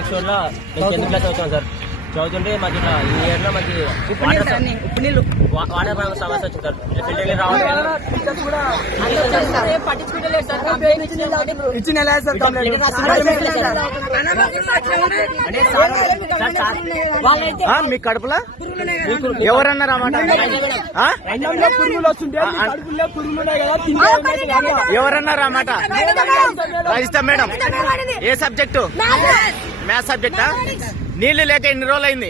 ఎక్స్పోర్ట్లో నేను 10th class చదువుతాను sir. చదువుతుంటే మాకు ఇట్లా ఈ ఇయర్లో మాకు వాటర్ సమస్య వచ్చింది సార్. ఫిల్టర్ రావాలి మీ కడుపులో ఎవరన్నారు అన్నమాట? ఎవరన్నారు అన్నమాట? రాజిస్తా మేడం ఏ సబ్జెక్టు? మ్యాథ్స్ సబ్జెక్టా? నీళ్లు లేక ఎన్ని రోజులు అయింది?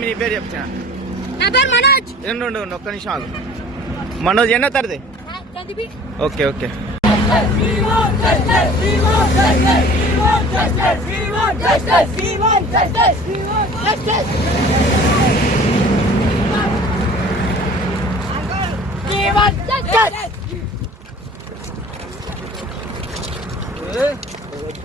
నీ పేరు చెప్తా. ఒక్క నిమిషం ఆగు. మనోజ్ ఎన్నో తరది? Okay okay. We want justice! We want justice! We want justice! We want justice! We want justice! We want justice! We want justice!